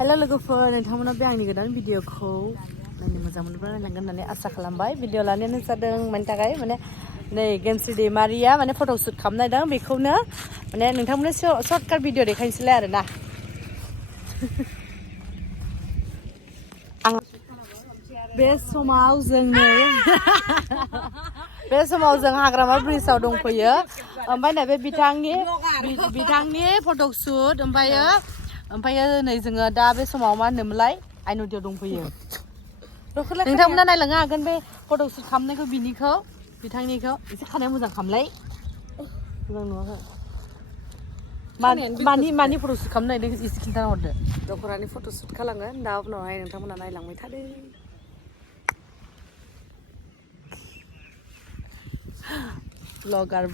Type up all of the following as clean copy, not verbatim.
हेल' लोगोफोर नोंथांमोना बे आंनि गोदान भिडिअखौ नायनो मोजां मोनोब्ला नायलांगोन होननानै आसा खालामबाय। भिडिअ लानायानो जादों मानि थाखाय माने नै गेमस्रि दैमारिया माने फट' शुट खालामनायदों बेखौनो माने नोंथांमोननो सर्टकाट भिडिअ देखायनोसैलाय आरोना। आं बे समाव जों हाग्रामा ब्रिजआव दंफैयो। ओमफ्राय नै बे बिथांनि फट' शुट ओमफ्रायो नै जोङो दा बे समाव मा होनोमोनलाय आइनदियाव दंफैयो। नोंथांमोना नायलांनो हागोन बे फट' शुट खालामनायखौ बिथांनिखौ एसे खानाया मोजां खालामलाय। मोजां नुवाखै मानि फट' शुट खालामनो नागिरदों एसे खिन्थाना हरदो। दख'नानि फट' शुट खालामगोन दा उनावहाय नोंथांमोना नायलांबाय थादो। ब्लगार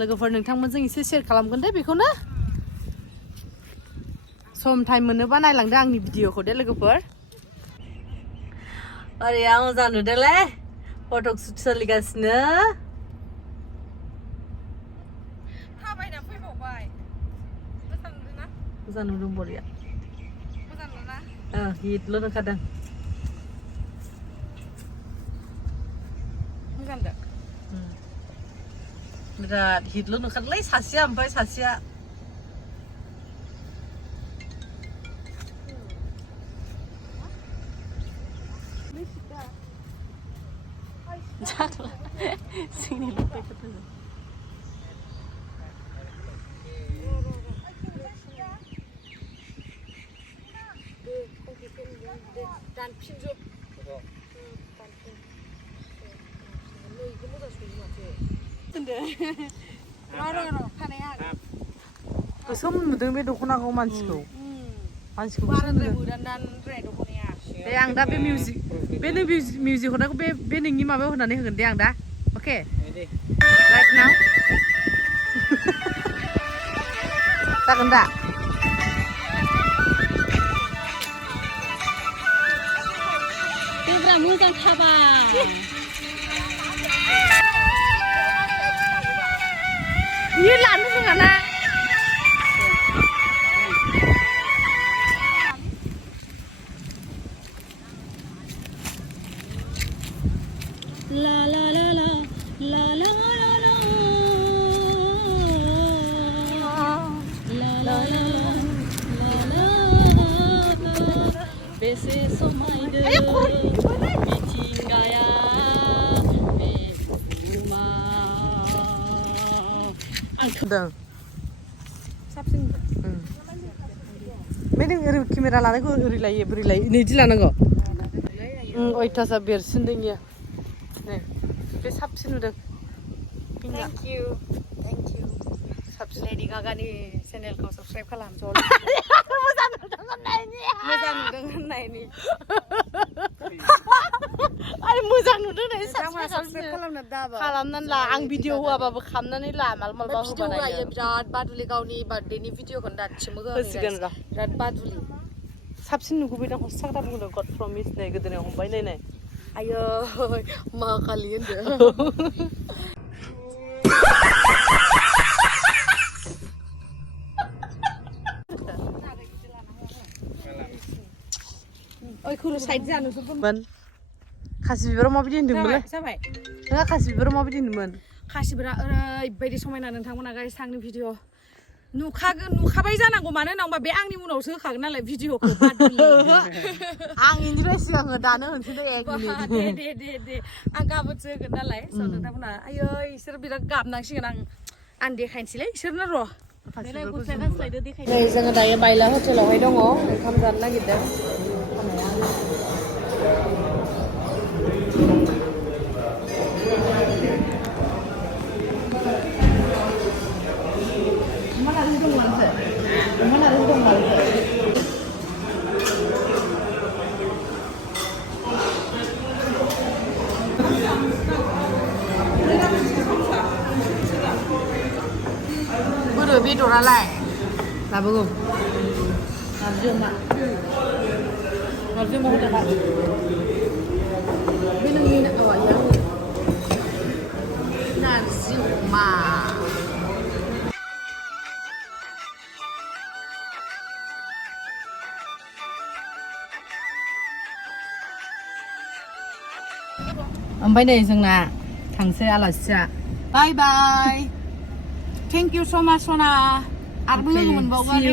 लोगोफोर नोंथांमोनजों एसे शेयार खालामगोन दे बेखौनो। सम टाइम मोनोबा नायलांदो आंनि भिडिअखौ दे लोगोफोर। ओरै आं मोजां नुदोंलै फट' शुट सोलिगासिनो। थाबायना फैबावबाय मोजां नुदोंना? मोजां नुदों बरिया। मोजां नुना? हिटल' नुखादों। मोजां दा? बिराद हिटल' नुखादोंलै सासेया ओमफ्राय सासेया गोसोम नुदों बे दख'नाखौ मानसिखौ दे आं दा बे मिउजिक हरनायखौ बे नोंनि माबायाव होनानै होगोन दे आं दा। अके राइट नाउ जागोन दा? मोजां थाबाय बियो लानो रोङाना। ला ला ला ला ला ला ला ला बेसे समायदो मिथिंगाया बे बुहुमाव आं खोदों साबसिन बे नों ओरै केमेरा लानायखौ ओरै लायो बोरै लायो नैदि लानांगौ। अयथासार बेरसिनदों इयो नै बे साबसिन नुदों। थेंक इउ लेडि गागानि चेनेलखौ साबस्क्राइब खालाम। मोजां नुदों होननायनि आरो मोजां नुदों नै साबस्क्राइब खालामनानै ला। आं भिडिअ होआबाबो खालामनानै ला मालाबा होबा नायनो। बिराद बादुलि गावनि बार्थडेनि भिडिअखौनो दासिमबो होसिगोन र' बिराद बादुलि साबसिन नुगुबैदां हरसे खोथा बुंदों गड प्रमिस नै गोदोनायाव हमबाय नायनाय आयै मा खालि होनदो। साइड जानोसोमोन खासि बिबाराव माबायदि होनदोंमोनलाय? जाबाय नोंहा खासि बिबाराव माबायदि होनदोंमोन? खासि बिबारा ओरैबायदि समायना नोंथांमोना गाइस आंनि भिडिअ नुखाबाय जानांगौ। मानो होनना बुंबा बे आंनि उनावसो होखागोन नालाय भिडिअखौ। आं इनिफ्राय सिगाङो दानो होनसै दे दे आं गाबोनसो होगोन नालाय स' नोंथांमोना आयै इसोर बिराद गाबनांसिगोन। आं देखायनोसैलै इसोरनो र'। नै जोङो दायो बायला हटेलावहाय दङ ओंखाम जानो नागिरदों। बोरो बेदरालाय लाबोगौ नारजि अमा होदों बे नोंनि नारजि अमा ओमफ्राय नै जोंना थांसै आलासिया बाय बाय थेंक इउ स' माच सना आरो लोगो मोनबावगोन